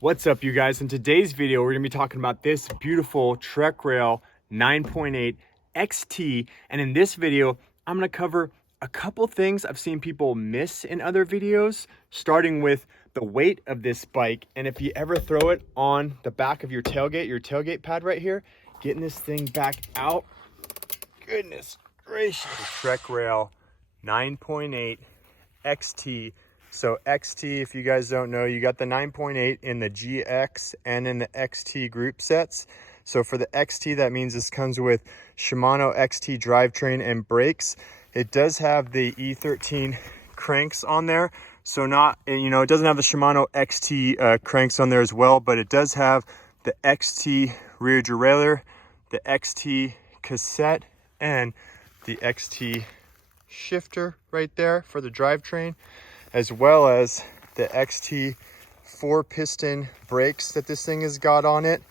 What's up, you guys? In today's video, we're gonna be talking about this beautiful Trek Rail 9.8 XT. And in this video, I'm gonna cover a couple things I've seen people miss in other videos, starting with the weight of this bike. And if you ever throw it on the back of your tailgate pad right here, getting this thing back out, goodness gracious. The Trek Rail 9.8 XT. So XT, if you guys don't know, you got the 9.8 in the GX and in the XT group sets. So for the XT, that means this comes with Shimano XT drivetrain and brakes. It does have the E13 cranks on there. So not, you know, it doesn't have the Shimano XT cranks on there as well, but it does have the XT rear derailleur, the XT cassette, and the XT shifter right there for the drivetrain, as well as the XT 4-piston brakes that this thing has got on it.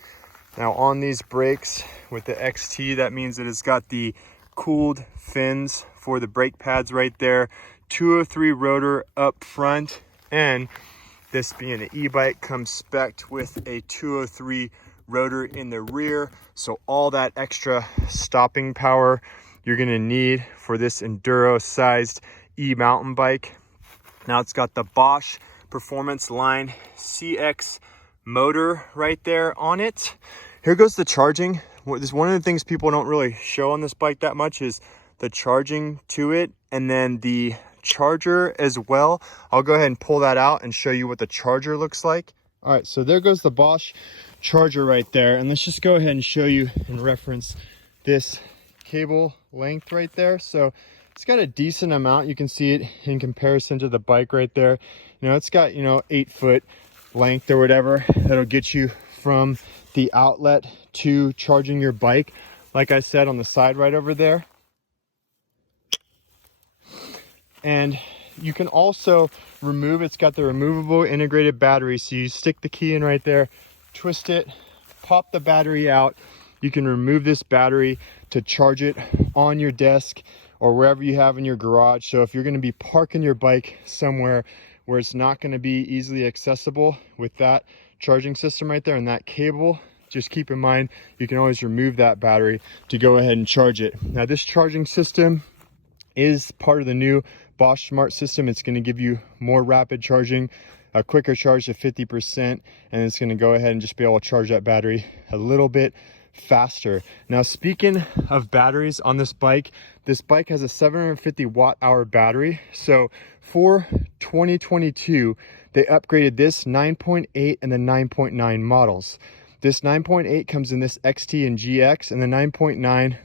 Now on these brakes with the XT, that means that it's got the cooled fins for the brake pads right there, 203 rotor up front, and this being an e-bike comes spec'd with a 203 rotor in the rear. So all that extra stopping power you're gonna need for this enduro sized e-mountain bike. Now it's got the Bosch Performance Line CX motor right there on it. Here goes the charging. One of the things people don't really show on this bike that much is the charging to it, and then the charger as well. I'll go ahead and pull that out and show you what the charger looks like. All right, so there goes the Bosch charger right there. And let's just go ahead and show you and reference this cable length right there. So it's got a decent amount. You can see it in comparison to the bike right there. You know, it's got, 8-foot length or whatever that'll get you from the outlet to charging your bike. Like I said, on the side right over there. And you can also remove, it's got the removable integrated battery. So you stick the key in right there, twist it, pop the battery out. You can remove this battery to charge it on your desk or wherever you have in your garage. So if you're going to be parking your bike somewhere where it's not going to be easily accessible with that charging system right there and that cable, just keep in mind you can always remove that battery to go ahead and charge it. Now this charging system is part of the new Bosch Smart system. It's going to give you more rapid charging, a quicker charge to 50%, and it's going to go ahead and just be able to charge that battery a little bit faster. Now speaking of batteries on this bike has a 750 watt-hour battery. So for 2022 they upgraded this 9.8 and the 9.9 models. This 9.8 comes in this XT and GX, and the 9.9,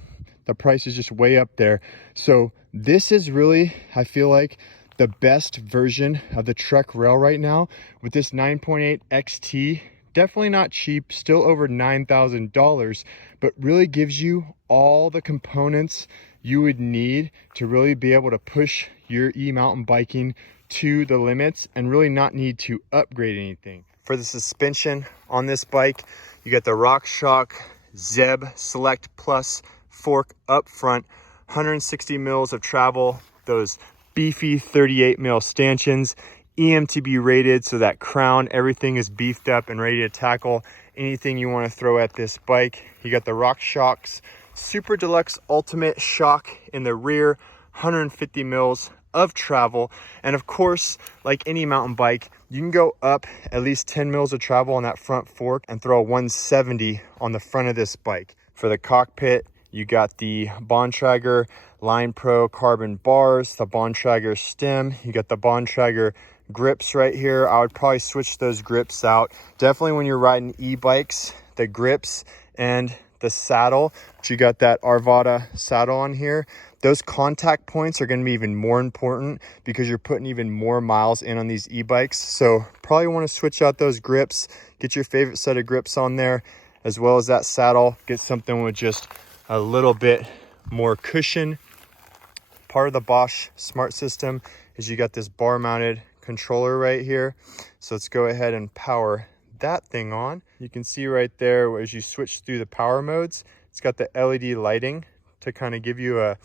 the price is just way up there. So this is really, I feel like, the best version of the Trek Rail right now with this 9.8 XT. Definitely not cheap, still over $9,000, but really gives you all the components you would need to really be able to push your e-mountain biking to the limits and really not need to upgrade anything. For the suspension on this bike, you got the RockShox Zeb Select Plus fork up front, 160 mils of travel, those beefy 38 mil stanchions, E-MTB rated, so that crown, everything is beefed up and ready to tackle anything you want to throw at this bike. You got the RockShox Super Deluxe Ultimate shock in the rear, 150 mils of travel, and of course, like any mountain bike, you can go up at least 10 mils of travel on that front fork and throw a 170 on the front of this bike. For the cockpit, you got the Bontrager Line Pro carbon bars, the Bontrager stem, you got the Bontrager grips right here. I would probably switch those grips out. Definitely when you're riding e-bikes, the grips and the saddle, but you got that Arvada saddle on here. Those contact points are going to be even more important because you're putting even more miles in on these e-bikes. So probably want to switch out those grips, get your favorite set of grips on there, as well as that saddle. Get something with just a little bit more cushion. Part of the Bosch Smart system is you got this bar mounted controller right here. So let's go ahead and power that thing on. You can see right there as you switch through the power modes, it's got the LED lighting to kind of give you a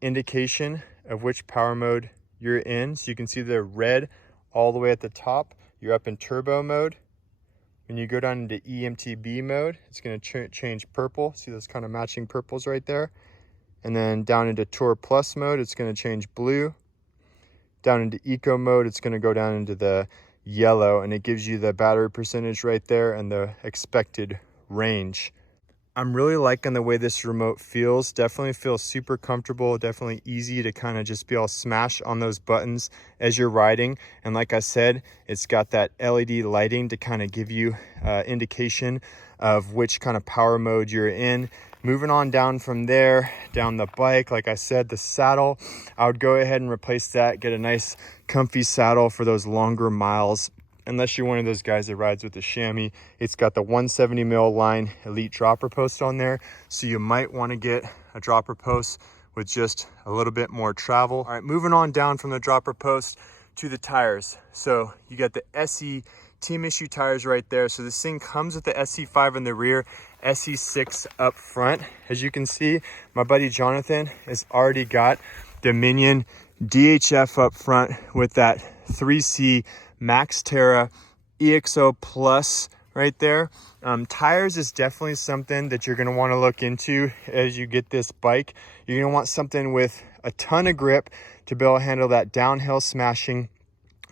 indication of which power mode you're in. So you can see the red all the way at the top. You're up in turbo mode. When you go down into E-MTB mode, it's going to change purple. See those kind of matching purples right there? And then down into Tour Plus mode, it's going to change blue. Down into Eco mode, it's going to go down into the yellow, and it gives you the battery percentage right there and the expected range. I'm really liking the way this remote feels. Definitely feels super comfortable, definitely easy to kind of just be able to smash on those buttons as you're riding. And like I said, it's got that LED lighting to kind of give you indication of which kind of power mode you're in. Moving on down from there, down the bike, like I said, the saddle, I would go ahead and replace that, get a nice comfy saddle for those longer miles. Unless you're one of those guys that rides with the chamois, it's got the 170 mil line elite dropper post on there. So you might want to get a dropper post with just a little bit more travel. All right, moving on down from the dropper post to the tires. So you got the SE team issue tires right there. So this thing comes with the SE5 in the rear, SE6 up front. As you can see, my buddy Jonathan has already got the Minion DHF up front with that 3C Max Terra EXO Plus right there. Tires is definitely something that you're going to want to look into as you get this bike. You're going to want something with a ton of grip to be able to handle that downhill smashing.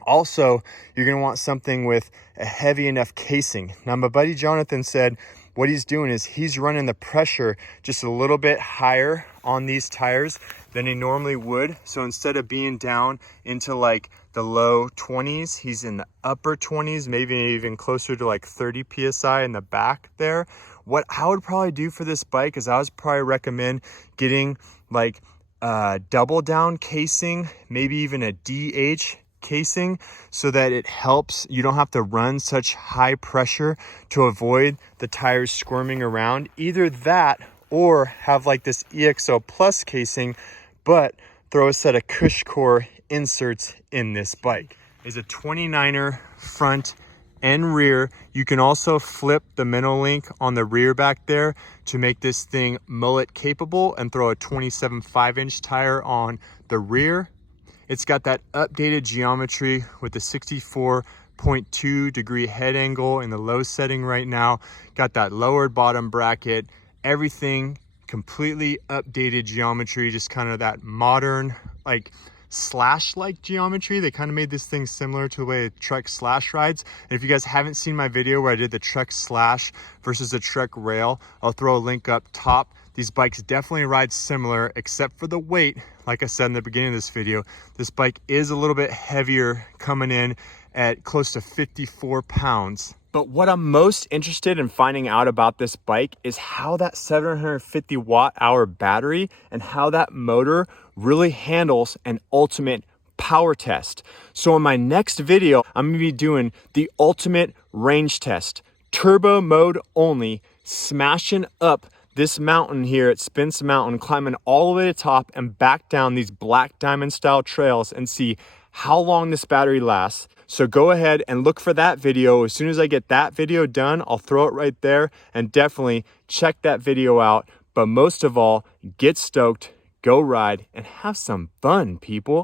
Also, you're going to want something with a heavy enough casing. Now, my buddy Jonathan said what he's doing is he's running the pressure just a little bit higher on these tires than he normally would. So instead of being down into like the low 20s, he's in the upper 20s, maybe even closer to like 30 PSI in the back there. What I would probably do for this bike is I would probably recommend getting like a double down casing, maybe even a DH casing, so that it helps. You don't have to run such high pressure to avoid the tires squirming around. Either that or have like this EXO Plus casing, but throw a set of Cushcore inserts in this bike. Is a 29er front and rear. You can also flip the minnow link on the rear back there to make this thing mullet capable and throw a 27 5-inch tire on the rear. It's got that updated geometry with the 64.2 degree head angle in the low setting right now. Got that lowered bottom bracket, everything completely updated geometry, just kind of that modern like slash-like geometry. They kind of made this thing similar to the way a Trek Slash rides. And if you guys haven't seen my video where I did the Trek Slash versus the Trek Rail, I'll throw a link up top. These bikes definitely ride similar, except for the weight. Like I said in the beginning of this video, this bike is a little bit heavier, coming in at close to 54 pounds. But what I'm most interested in finding out about this bike is how that 750 watt hour battery and how that motor really handles an ultimate power test. So in my next video, I'm gonna be doing the ultimate range test, turbo mode only, smashing up this mountain here at Spence Mountain, climbing all the way to the top and back down these black diamond style trails and see how long this battery lasts. So go ahead and look for that video. As soon as I get that video done, I'll throw it right there, and definitely check that video out. But most of all, get stoked, go ride, and have some fun, people.